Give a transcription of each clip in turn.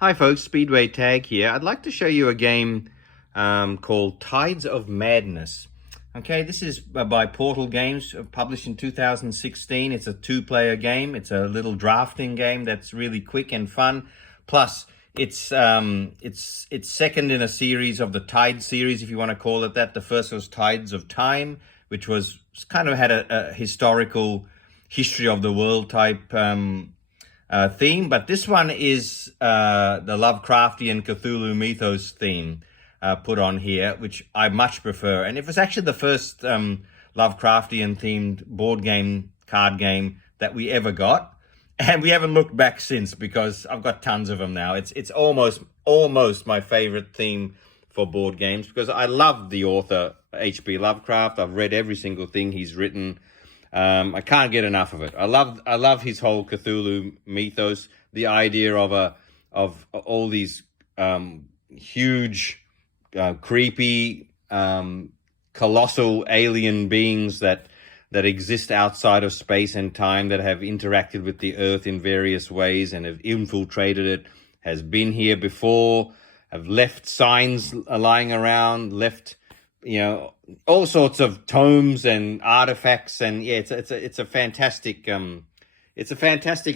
Hi folks, Speedway Tag here. I'd like to show you a game called Tides of Madness. Okay, this is by Portal Games, published in 2016. It's a two-player game. It's a little drafting game that's really quick and fun. Plus, it's second in a series of the Tide series, if you want to call it that. The first was Tides of Time, which was kind of had a historical history of the world type theme, but this one is the Lovecraftian Cthulhu mythos theme put on here, which I much prefer. And it was actually the first Lovecraftian themed board game, card game that we ever got. And we haven't looked back since because I've got tons of them now. It's almost my favorite theme for board games because I love the author HP Lovecraft. I've read every single thing he's written. I can't get enough of it. I love his whole Cthulhu mythos, the idea of all these huge, creepy, colossal alien beings that exist outside of space and time, that have interacted with the Earth in various ways and have infiltrated it, has been here before, have left signs lying around, left all sorts of tomes and artifacts, and yeah, it's a fantastic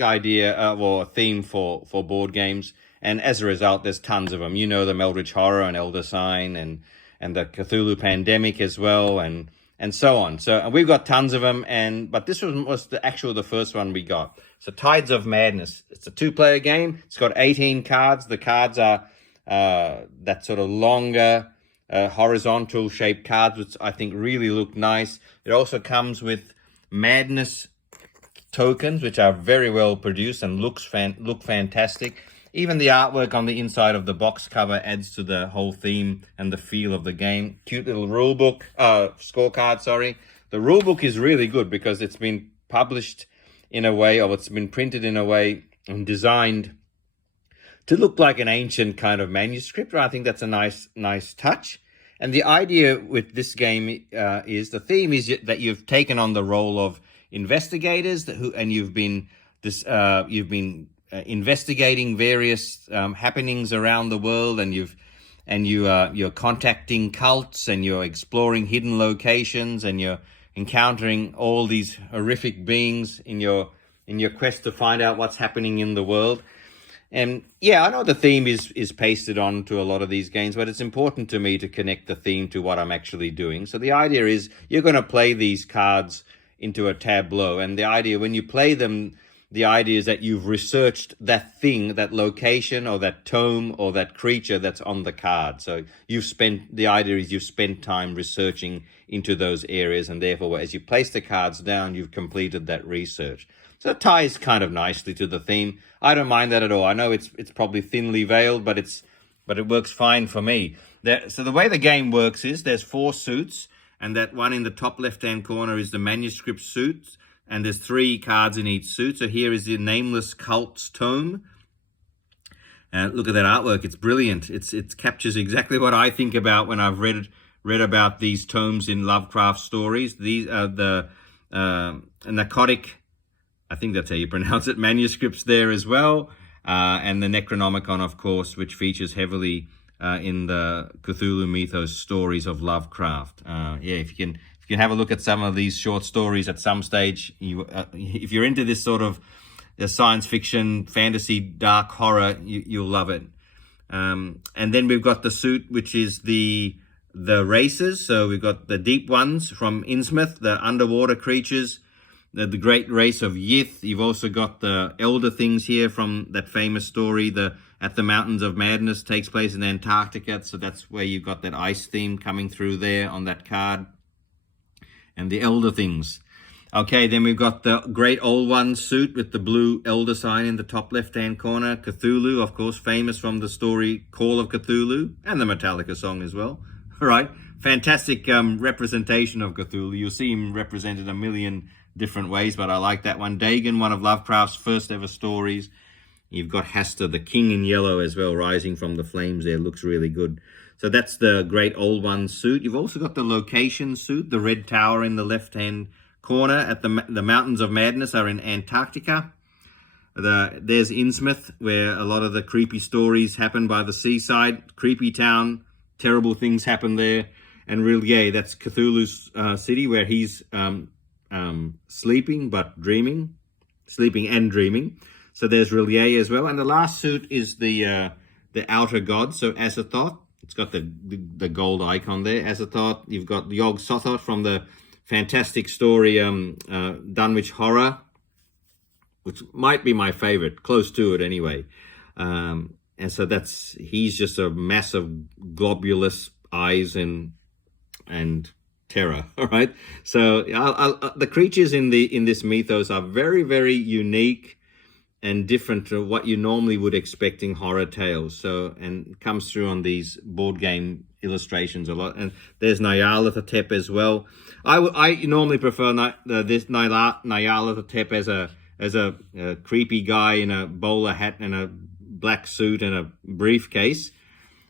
idea or theme for board games. And as a result, there's tons of them. The Eldritch Horror and Elder Sign and the Cthulhu Pandemic as well, and so on. So we've got tons of them, but this was the first one we got. So Tides of Madness. It's a two-player game. It's got 18 cards. The cards are that sort of longer, horizontal shaped cards, which I think really look nice. It also comes with madness tokens, which are very well produced and look fantastic. Even the artwork on the inside of the box cover adds to the whole theme and the feel of the game. Cute little rule book, scorecard, sorry. The rule book is really good because it's been published in a way, or it's been printed in a way and designed to look like an ancient kind of manuscript. I think that's a nice touch. And the idea with this game is the theme is that you've taken on the role of investigators and you've been investigating various happenings around the world, and you're contacting cults, and you're exploring hidden locations, and you're encountering all these horrific beings in your quest to find out what's happening in the world. And yeah, I know the theme is pasted on to a lot of these games, but it's important to me to connect the theme to what I'm actually doing. So the idea is you're going to play these cards into a tableau. And the idea, when you play them, the idea is that you've researched that thing, that location or that tome or that creature that's on the card. So the idea is you've spent time researching into those areas, and therefore as you place the cards down, you've completed that research. So it ties kind of nicely to the theme. I don't mind that at all. I know it's probably thinly veiled, but it works fine for me. So the way the game works is there's 4 suits, and that one in the top left-hand corner is the manuscript suit, and there's 3 cards in each suit. So here is the Nameless Cults tome. Look at that artwork. It's brilliant. It captures exactly what I think about when I've read about these tomes in Lovecraft stories. These are the narcotic, I think that's how you pronounce it, manuscripts there as well. And the Necronomicon, of course, which features heavily in the Cthulhu mythos stories of Lovecraft. If you can have a look at some of these short stories at some stage, if you're into this sort of science fiction, fantasy, dark horror, you'll love it. And then we've got the suit, which is the races. So we've got the deep ones from Innsmouth, the underwater creatures, the great race of Yith. You've also got the elder things here from that famous story, At the Mountains of Madness, takes place in Antarctica. So that's where you've got that ice theme coming through there on that card. And the elder things. Okay, then we've got the Great Old One suit with the blue elder sign in the top left-hand corner. Cthulhu, of course, famous from the story Call of Cthulhu, and the Metallica song as well. All right, fantastic representation of Cthulhu. You'll see him represented a million different ways, but I like that one. Dagon, one of Lovecraft's first ever stories. You've got Hastur, the king in yellow as well, rising from the flames there. Looks really good. So that's the Great Old One suit. You've also got the location suit, the red tower in the left-hand corner. At the Mountains of Madness are in Antarctica. There's Innsmouth, where a lot of the creepy stories happen by the seaside. Creepy town, terrible things happen there. And Rillier, that's Cthulhu's city, where he's sleeping but dreaming, sleeping and dreaming. So there's Rillier as well. And the last suit is the outer god, so Azathoth. It's got the gold icon there, Azathoth. You've got Yog Sothoth from the fantastic story Dunwich Horror, which might be my favorite, close to it anyway. And so he's just a massive globulous eyes and terror. All right. So the creatures in this mythos are very, very unique and different to what you normally would expect in horror tales. So, and it comes through on these board game illustrations a lot. And there's Nyarlathotep as well. I normally prefer this Nyarlathotep as a creepy guy in a bowler hat and a black suit and a briefcase,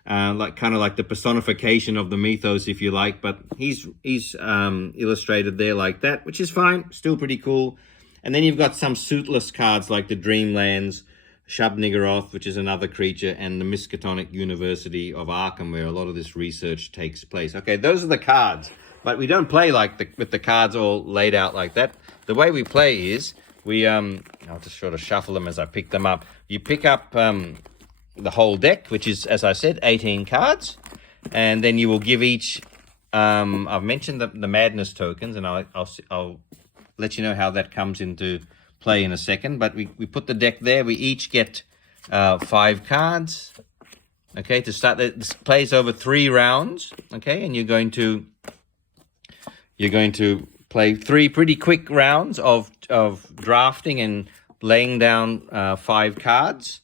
like kind of like the personification of the mythos, if you like. But he's illustrated there like that, which is fine, still pretty cool. And then you've got some suitless cards like the Dreamlands, Shub-Niggurath, which is another creature, and the Miskatonic University of Arkham, where a lot of this research takes place. Okay, those are the cards, but we don't play with the cards all laid out like that. The way we play is I'll just sort of shuffle them as I pick them up. You pick up the whole deck, which is, as I said, 18 cards, and then you will give each. I've mentioned the madness tokens, and I'll let you know how that comes into play in a second. But we put the deck there. We each get 5 cards. Okay, to start. This plays over 3 rounds. Okay, and you're going to play 3 pretty quick rounds of drafting and laying down 5 cards.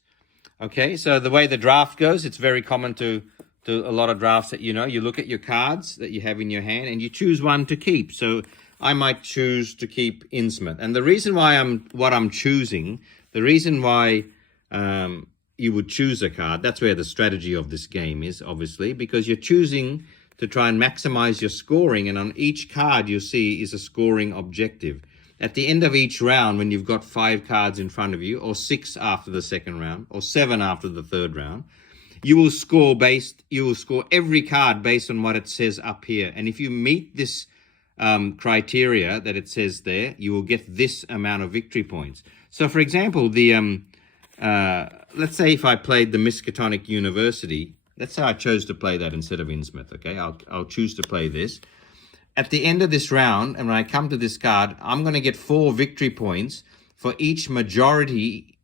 Okay, so the way the draft goes, it's very common to a lot of drafts that you look at your cards that you have in your hand and you choose one to keep. So I might choose to keep Innsmouth. And the reason why I'm choosing, the reason why you would choose a card, that's where the strategy of this game is, obviously, because you're choosing to try and maximize your scoring. And on each card you see is a scoring objective. At the end of each round, when you've got 5 cards in front of you, or 6 after the second round, or 7 after the third round, you will score every card based on what it says up here. And if you meet this criteria that it says there, you will get this amount of victory points. So, for example, let's say if I played the Miskatonic University, let's say I chose to play that instead of Innsmouth. Okay, I'll choose to play this. At the end of this round, and when I come to this card, I'm going to get 4 victory points for each majority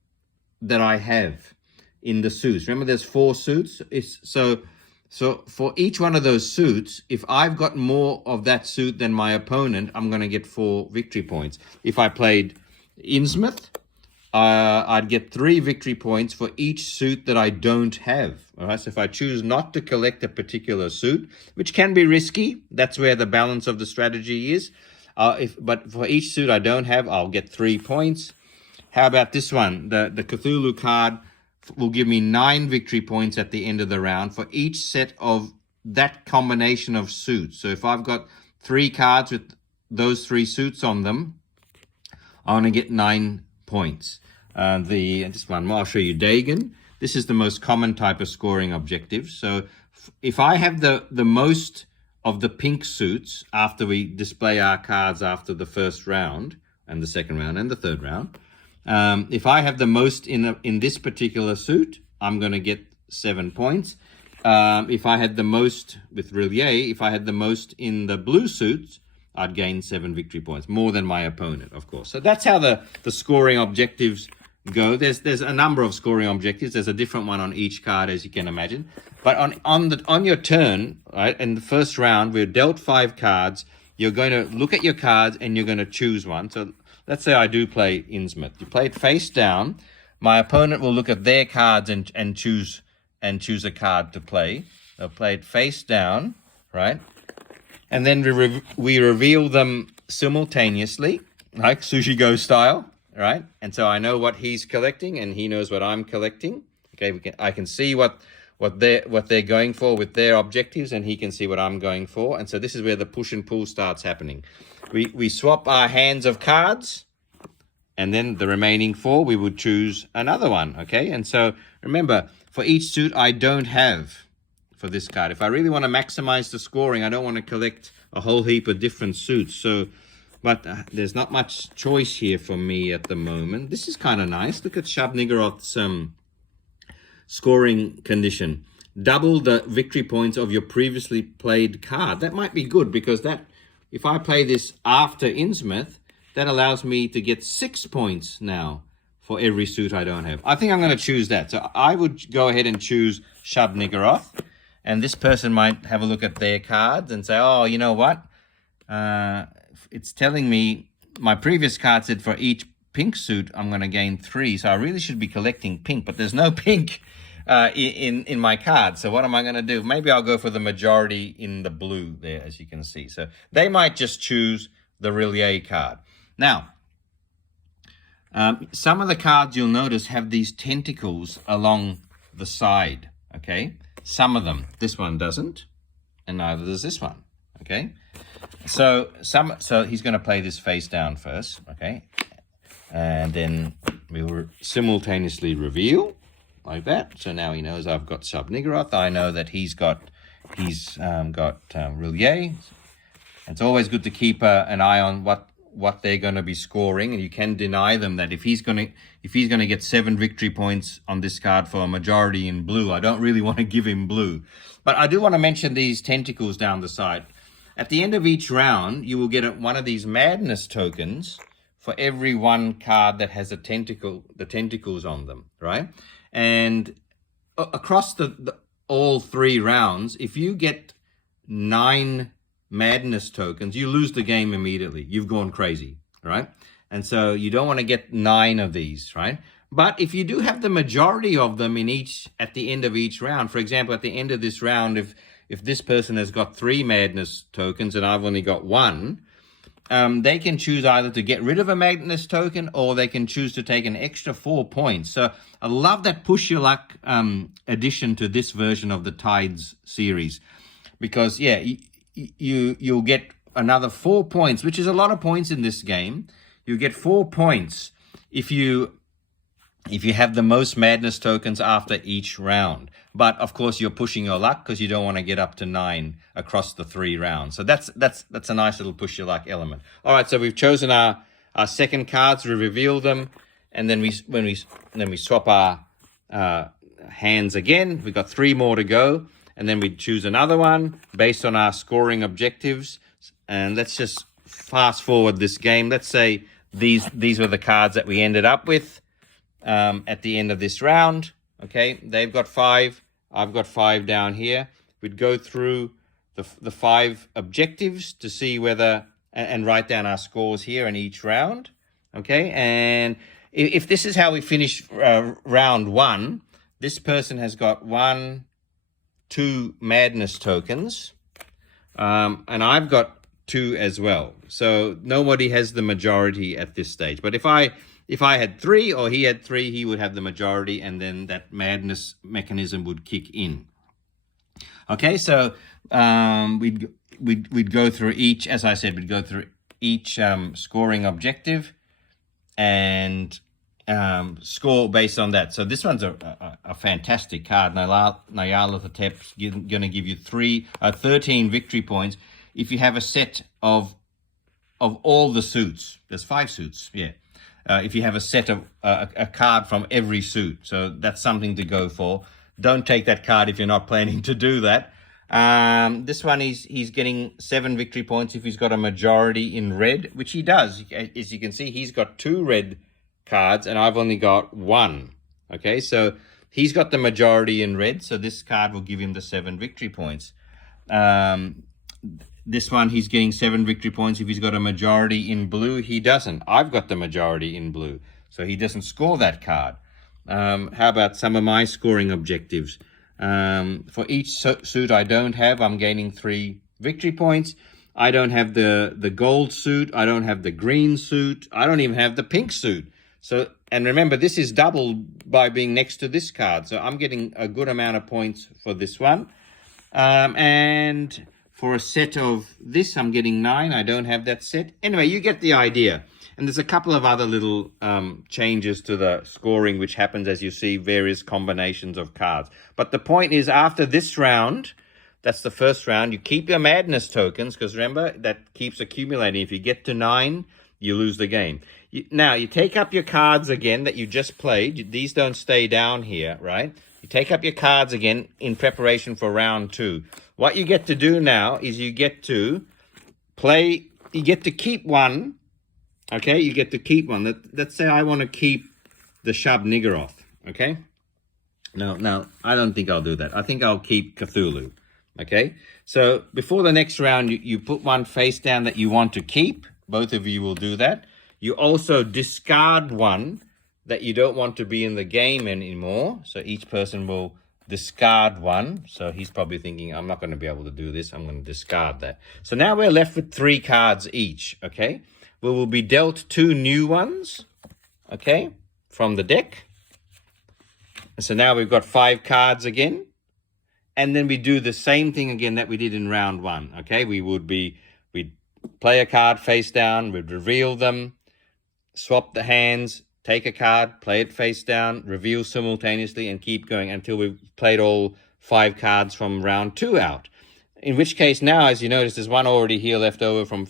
that I have in the suits. Remember, there's 4 suits. So for each one of those suits, if I've got more of that suit than my opponent, I'm going to get 4 victory points. If I played Innsmouth, I'd get 3 victory points for each suit that I don't have. All right, so if I choose not to collect a particular suit, which can be risky, that's where the balance of the strategy is. But for each suit I don't have, I'll get 3 points. How about this one? The Cthulhu card will give me 9 victory points at the end of the round for each set of that combination of suits. So if I've got 3 cards with those 3 suits on them, I want to get 9 points. This one more, I'll show you Dagon. This is the most common type of scoring objective. So if I have the most of the pink suits after we display our cards after the first round and the second round and the third round, if I have the most in this particular suit, I'm going to get 7 points. If I had the most with Rillier, if I had the most in the blue suits, I'd gain 7 victory points, more than my opponent, of course. So that's how the scoring objectives go. There's a number of scoring objectives. There's a different one on each card, as you can imagine. But on your turn, right, in the first round, we're dealt 5 cards. You're going to look at your cards and you're going to choose one. So let's say I do play Innsmouth. You play it face down. My opponent will look at their cards and choose a card to play. They'll play it face down, right? And then we reveal them simultaneously, like Sushi Go style, right? And so I know what he's collecting, and he knows what I'm collecting. Okay, I can see what they're going for with their objectives, and he can see what I'm going for. And so this is where the push and pull starts happening. We swap our hands of cards, and then the remaining 4, we would choose another one, okay? And so remember, for each suit I don't have for this card. If I really want to maximize the scoring, I don't want to collect a whole heap of different suits. So, but there's not much choice here for me at the moment. This is kind of nice. Look at Shub-Niggurath's scoring condition. Double the victory points of your previously played card. That might be good, because that, if I play this after Innsmouth, that allows me to get 6 points now for every suit I don't have. I think I'm going to choose that. So I would go ahead and choose Shub-Niggurath. And this person might have a look at their cards and say, oh, you know what? It's telling me my previous card said for each pink suit, I'm going to gain 3. So I really should be collecting pink, but there's no pink in my card. So what am I going to do? Maybe I'll go for the majority in the blue there, as you can see. So they might just choose the Rillier card. Now, some of the cards you'll notice have these tentacles along the side, okay? Some of them. This one doesn't, and neither does this one, okay? So he's going to play this face down first, okay? And then we will simultaneously reveal like that. So now he knows I've got Shub-Niggurath. I know that he's got Rillier. It's always good to keep an eye on what they're going to be scoring, and you can deny them that if he's going to get 7 victory points on this card for a majority in blue, I don't really want to give him blue. But I do want to mention these tentacles down the side. At the end of each round, you will get one of these madness tokens for every one card that has the tentacles on them, right? And across all 3 rounds, if you get 9 madness tokens, you lose the game immediately. You've gone crazy, right? And so you don't want to get 9 of these, right? But if you do have the majority of them at the end of each round, for example, at the end of this round, if this person has got 3 madness tokens and I've only got 1, they can choose either to get rid of a madness token, or they can choose to take an extra 4 points. So I love that push your luck addition to this version of the Tides series, because yeah, you'll get another 4 points, which is a lot of points in this game. You get 4 points if you have the most madness tokens after each round. But of course, you're pushing your luck because you don't want to get up to 9 across the 3 rounds. So that's a nice little push your luck element. All right, so we've chosen our second cards, we reveal them, and then we swap our hands again. We've got 3 more to go. And then we choose another one based on our scoring objectives. And let's just fast forward this game. Let's say these were the cards that we ended up with at the end of this round. Okay, they've got 5. I've got 5 down here. We'd go through the 5 objectives to see whether, and write down our scores here in each round. Okay, and if this is how we finish round 1, this person has got 2 madness tokens, and I've got 2 as well. So nobody has the majority at this stage. But if I had 3 or he had 3, he would have the majority, and then that madness mechanism would kick in. Okay, so we'd go through each, as I said, we'd go through each scoring objective and score based on that. So this one's a fantastic card. Nyarlathotep's going to give you 13 victory points if you have a set of all the suits. There's 5 suits, yeah. If you have a set of a card from every suit. So that's something to go for. Don't take that card if you're not planning to do that. This one, he's getting 7 victory points if he's got a majority in red, which he does. As you can see, he's got 2 red cards and I've only got 1. Okay, so he's got the majority in red, so this card will give him the 7 victory points. This one, he's getting 7 victory points if he's got a majority in blue. He doesn't. I've got the majority in blue, so he doesn't score that card. How about some of my scoring objectives? For each suit I don't have, I'm gaining 3 victory points. I don't have the gold suit. I don't have the green suit. I don't even have the pink suit. So, and remember, this is doubled by being next to this card. So I'm getting a good amount of points for this one. And for a set of this, I'm getting 9. I don't have that set. Anyway, you get the idea. And there's a couple of other little changes to the scoring, which happens as you see various combinations of cards. But the point is, after this round, that's the first round, you keep your madness tokens, because remember, that keeps accumulating. If you get to 9, you lose the game. Now, you take up your cards again that you just played. These don't stay down here, right? You take up your cards again in preparation for round 2. What you get to do now is you get to play, you get to keep one, okay? You get to keep one. Let's say I want to keep the Shub Niggurath, okay? No, I don't think I'll do that. I think I'll keep Cthulhu. Okay, so before the next round, you put one face down that you want to keep. Both of you will do that. You also discard one that you don't want to be in the game anymore. So each person will discard one. So he's probably thinking, I'm not going to be able to do this. I'm going to discard that. So now we're left with 3 cards each, okay? We will be dealt 2 new ones, okay, from the deck. So now we've got 5 cards again. And then we do the same thing again that we did in round 1, okay? We'd play a card face down, we'd reveal them, swap the hands, take a card, play it face down, reveal simultaneously, and keep going until we've played all 5 cards from round 2 out. In which case now, as you notice, there's one already here left over from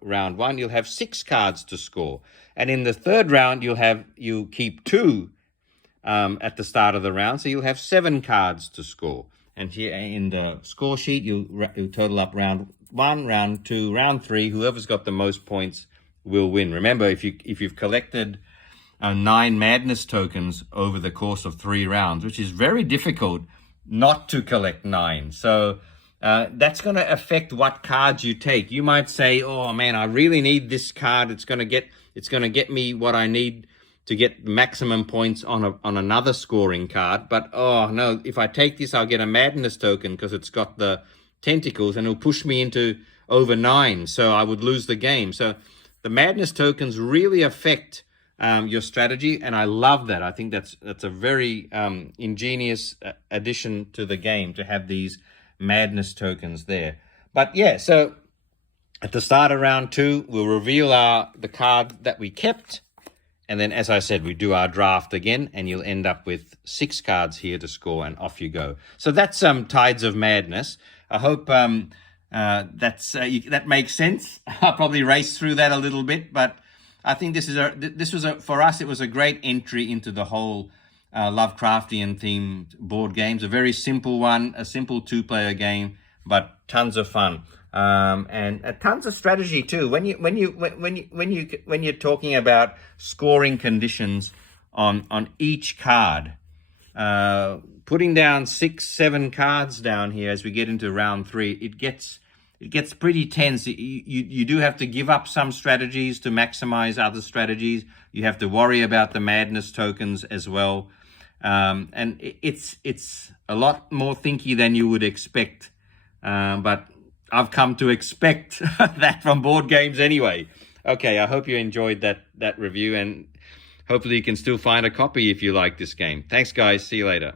round 1. You'll have 6 cards to score. And in the third round, you'll keep 2 at the start of the round, so you'll have 7 cards to score. And here in the score sheet, you'll total up round 1, round 2, round 3. Whoever's got the most points will win. Remember, if you've collected 9 madness tokens over the course of 3 rounds, which is very difficult not to collect 9. So that's going to affect what cards you take. You might say, "Oh man, I really need this card. It's going to get me what I need to get maximum points on another scoring card. But, oh, no, if I take this, I'll get a madness token because it's got the tentacles and it'll push me into over 9, so I would lose the game." So the madness tokens really affect your strategy, and I love that. I think that's a very ingenious addition to the game to have these madness tokens there. But, yeah, so at the start of round 2, we'll reveal the card that we kept. And then, as I said, we do our draft again, and you'll end up with 6 cards here to score, and off you go. So that's Tides of Madness. I hope that makes sense. I'll probably race through that a little bit, but I think for us, it was a great entry into the whole Lovecraftian themed board games. A very simple one, a simple 2-player game, but tons of fun. And tons of strategy too. When you're talking about scoring conditions on each card, putting down 6, 7 cards down here as we get into round 3, it gets pretty tense. You do have to give up some strategies to maximize other strategies. You have to worry about the madness tokens as well, and it's a lot more thinky than you would expect, but I've come to expect that from board games anyway. Okay, I hope you enjoyed that review, and hopefully you can still find a copy if you like this game. Thanks, guys. See you later.